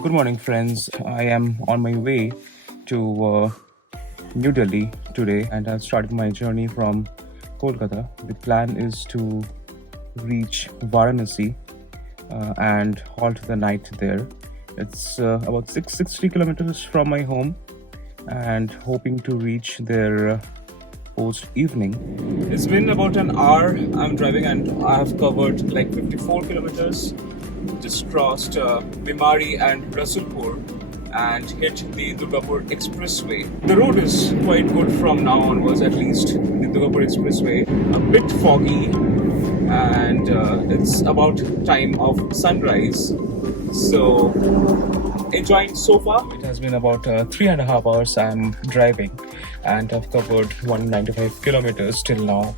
Good morning, friends. I am on my way to New Delhi today, and I've started my journey from Kolkata. The plan is to reach Varanasi and halt the night there. It's about 660 kilometers from my home, and hoping to reach there post evening. It's been about an hour I'm driving, and I have covered like 54 kilometers. Just crossed Bimari and Rasulpur and hit the Durgapur Expressway. The road is quite good from now onwards, at least the Durgapur Expressway. A bit foggy, and it's about time of sunrise. So enjoying so far. It has been about 3.5 hours I'm driving, and I've covered 195 kilometers till now.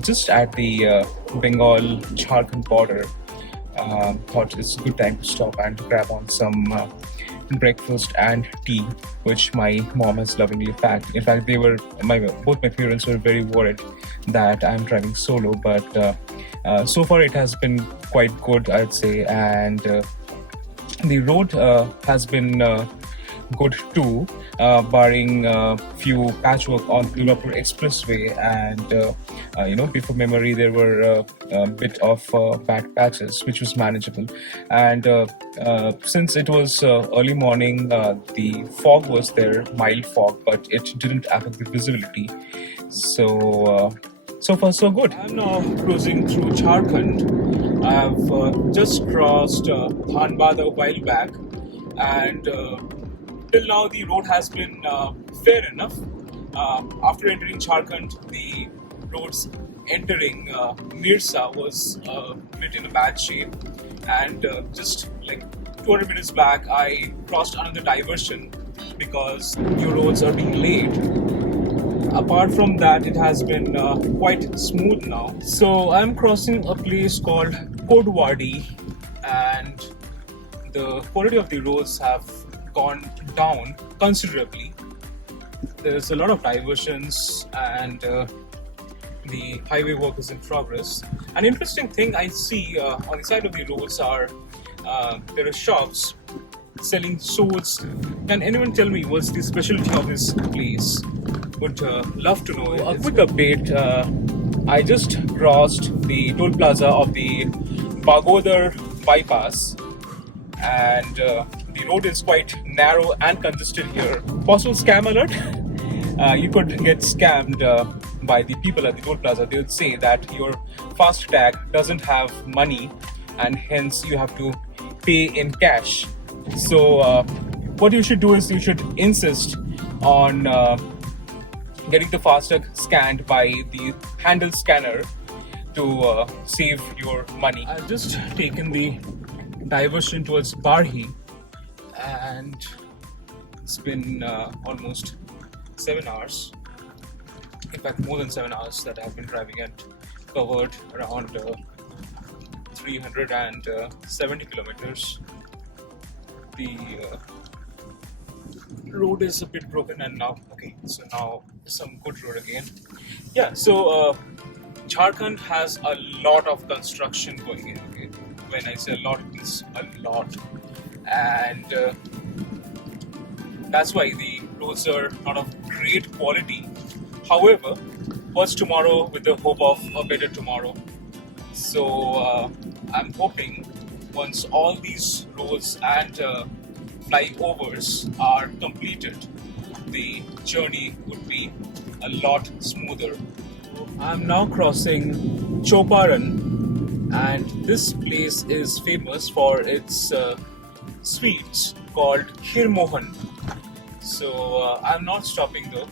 Just at the Bengal Jharkhand border. Thought it's a good time to stop and grab on some breakfast and tea, which my mom has lovingly packed. In fact, both my parents were very worried that I'm driving solo, but so far it has been quite good, I'd say, and the road has been good too, barring a few patchwork on Durgapur Expressway, and before memory there were a bit of bad patches, which was manageable. And since it was early morning, the fog was there, mild fog, but it didn't affect the visibility. So far so good. I'm now cruising through Jharkhand. I've just crossed Dhanbad a while back, and till now the road has been fair enough. After entering Jharkhand, the roads entering Mirsa was a bit in a bad shape, and just like 200 minutes back I crossed another diversion because new roads are being laid. Apart from that, it has been quite smooth now. So I'm crossing a place called Kodwadi, and the quality of the roads have gone down considerably. There's a lot of diversions, and the highway work is in progress. An interesting thing I see on the side of the roads are there are shops selling swords. Can anyone tell me what's the specialty of this place? Would love to know. A quick update. I just crossed the toll plaza of the Bagodar bypass, and the road is quite narrow and congested here. Possible scam alert. You could get scammed by the people at the toll plaza. They would say that your fast tag doesn't have money, and hence you have to pay in cash. So what you should do is you should insist on getting the FASTag scanned by the handle scanner to save your money. I've just taken the diversion towards BARHI, and it's been almost 7 hours. In fact, more than 7 hours that I've been driving, and covered around 370 kilometers. The road is a bit broken, and now some good road again. Yeah, so Jharkhand has a lot of construction going in. Okay? When I say a lot, it's a lot, and that's why the roads are not of great quality. However, what's tomorrow with the hope of a better tomorrow? So I'm hoping once all these roads and flyovers are completed, the journey would be a lot smoother. I'm now crossing Choparan, and this place is famous for its sweets called Khirmohan. So I'm not stopping though,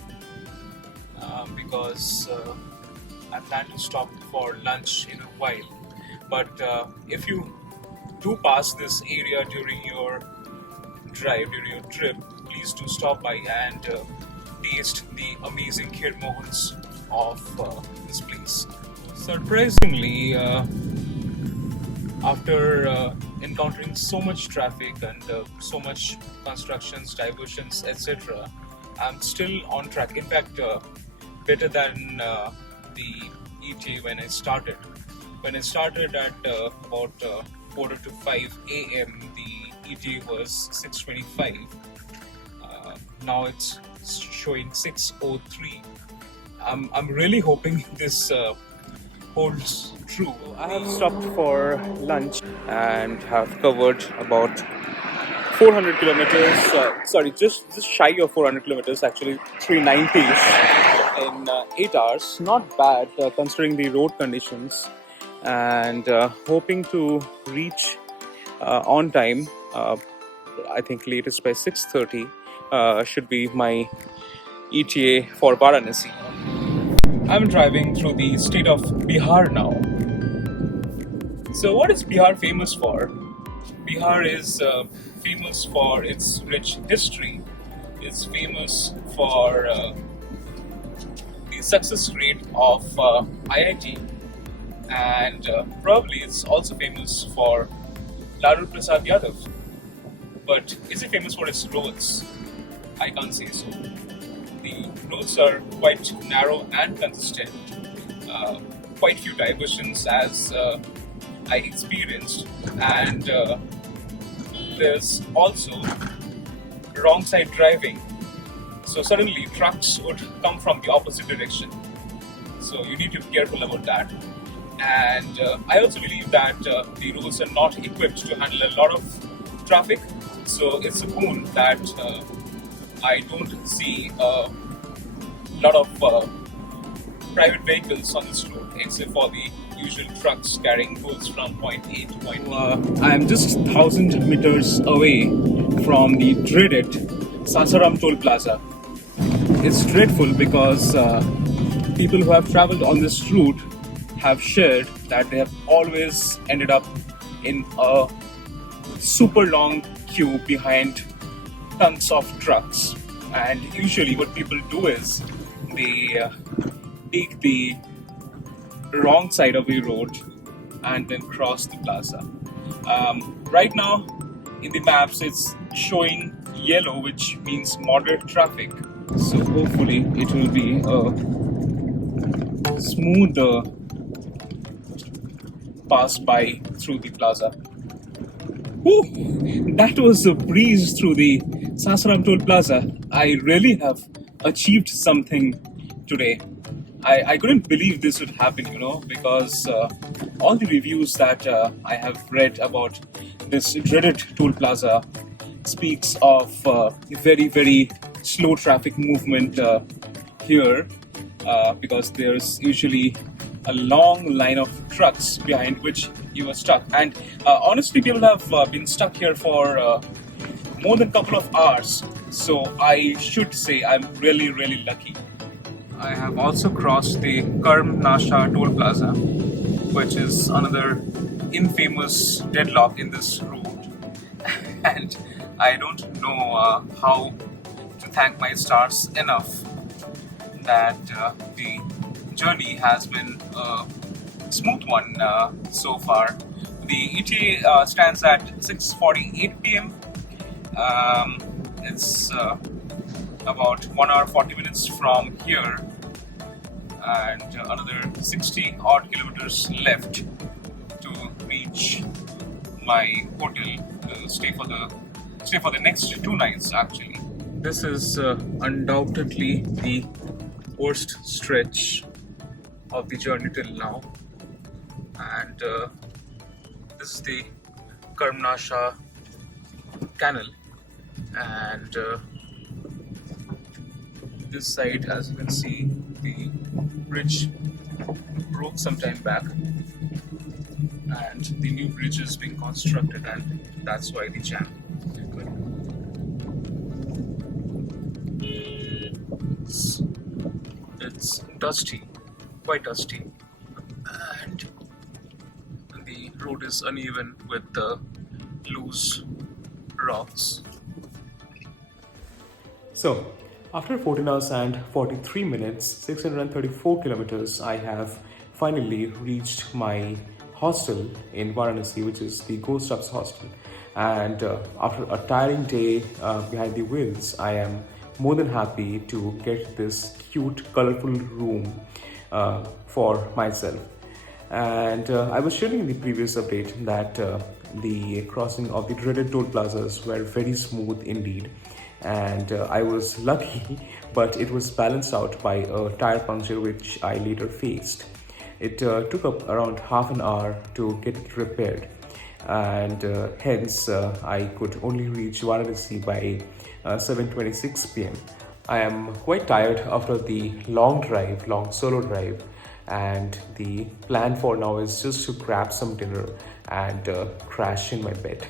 because I plan to stop for lunch in a while. But if you do pass this area during your drive, during your trip, please do stop by and taste the amazing Khirmohans of this place. Surprisingly, after encountering so much traffic and so much constructions, diversions, etc., I'm still on track. In fact, better than the ETA when I started. When I started at about 4 to 5 a.m., the ETA was 6:25. Now it's showing 6:03. I'm really hoping this holds true. I have stopped for lunch and have covered about 400 kilometers. Sorry, just shy of 400 kilometers. Actually, 390 in 8 hours. Not bad considering the road conditions. And hoping to reach on time. I think latest by 6:30 should be my ETA for Varanasi. I'm driving through the state of Bihar now. So what is Bihar famous for? Bihar is famous for its rich history. It's famous for the success rate of IIT, and probably it's also famous for Lalu Prasad Yadav. But is it famous for its roads? I can't say so. The roads are quite narrow and consistent. Quite few diversions as I experienced, and there's also wrong side driving. So suddenly trucks would come from the opposite direction. So you need to be careful about that. And I also believe that the roads are not equipped to handle a lot of traffic. So it's a boon that I don't see a lot of private vehicles on this road, except for the usual trucks carrying goods from point A to point B. I am just 1,000 meters away from the dreaded Sasaram Toll Plaza. It's dreadful because people who have traveled on this route have shared that they have always ended up in a super long queue behind tons of trucks. And usually what people do is they take the wrong side of the road and then cross the plaza. Right now in the maps it's showing yellow, which means moderate traffic. So hopefully it will be a smooth pass by through the plaza. Whew, that was a breeze through the Sasaram Toll Plaza. I really have achieved something today. I couldn't believe this would happen, because all the reviews that I have read about this dreaded toll plaza speaks of very, very slow traffic movement here, because there's usually a long line of trucks behind which you are stuck. And honestly, people have been stuck here for more than a couple of hours. So I should say I'm really, really lucky. I have also crossed the Karmnasha toll plaza, which is another infamous deadlock in this route. And I don't know how to thank my stars enough that the journey has been a smooth one so far. The ETA stands at 6:48 p.m. It's about 1 hour 40 minutes from here, and another 60 odd kilometers left to reach my hotel. Stay for the next 2 nights actually. This is undoubtedly the worst stretch of the journey till now, and this is the Karmnasha canal, and this side, as you can see, the bridge broke some time back, and the new bridge is being constructed, and that's why the jam. It's dusty, quite dusty, and the road is uneven with loose rocks. So, after 14 hours and 43 minutes, 634 kilometers, I have finally reached my hostel in Varanasi, which is the Ghost Ups hostel. And after a tiring day behind the wheels, I am more than happy to get this cute, colorful room for myself. And I was sharing in the previous update that The crossing of the dreaded toll plazas were very smooth indeed, and I was lucky, but it was balanced out by a tire puncture which I later faced. It took up around half an hour to get it repaired, and hence I could only reach Varanasi by 7:26 p.m. I am quite tired after the long solo drive, and the plan for now is just to grab some dinner and crash in my bed.